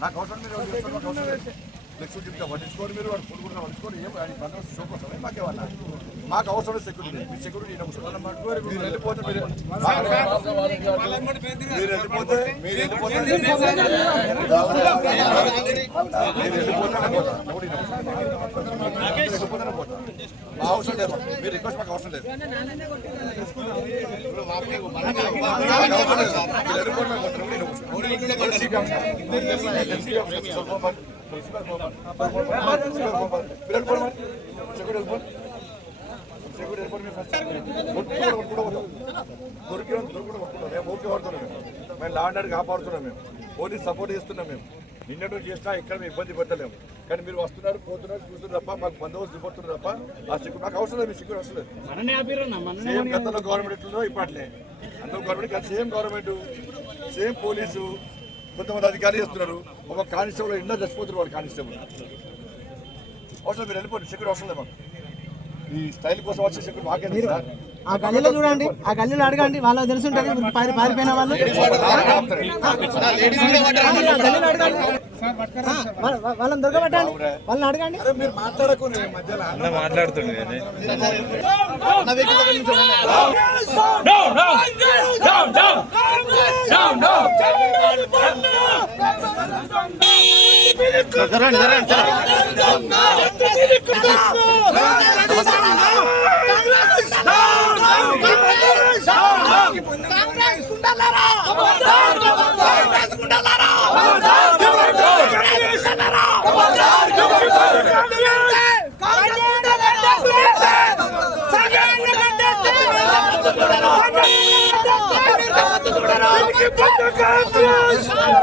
నాకు అవసరం మీరు నెక్స్ట్ చెప్తా పట్టించుకోండి మీరు వాడు ఫుల్ కూడా పట్టించుకోండి ఏం ఆయన బందోబస్తు షో కోసమే మాకేమన్నా మాకు అవసరం సెక్యూరిటీ మీ సెక్యూరిటీ మీరు వెళ్ళిపోతే మీరు మా అవసరం లేదు మీరు రిక్వెస్ట్ మాకు అవసరం లేదు మేము లా అండ్ ఆర్డర్ కాపాడుతున్నాం మేము పోలీస్ సపోర్ట్ చేస్తున్నాం మేము నిన్నట్టు చేసినా ఇక్కడ మేము ఇబ్బంది పెట్టలేము కానీ మీరు వస్తున్నారు పోతున్నారు చూస్తున్నారు తప్ప మాకు బందోబస్తు ఇవ్వతున్నారు తప్ప ఆ సెక్యూరిటీ మాకు అవసరం లేదు మీ సెక్యూరిటీ అవసరం లేదు సేమ్ గతంలో గవర్నమెంట్ ఎట్లుందో ఇప్పట్లే అందులో government same government same police కొంతమంది అధికారులు చేస్తున్నారు ఒక కానిస్టేబుల్ ఎన్నో చచ్చిపోతున్నారు వాడు కానిస్టేబుల్ అవసరం మీరు వెళ్ళిపోండి సెక్యూరిటీ అవసరం లేదు మాకు ఈ స్టైల్ కోసం వచ్చే సెక్యూరిటీ మాకేంది సార్ ఆ గల్లీలో చూడండి ఆ గల్లీలో అడగండి వాళ్ళకి తెలిసి ఉంటుంది పారిపోయిన వాళ్ళు వాళ్ళని దొరకబట్టండి వాళ్ళని అడగండి మీరు మాట్లాడకుండా మధ్యలో మాట్లాడుతుంది Kampres!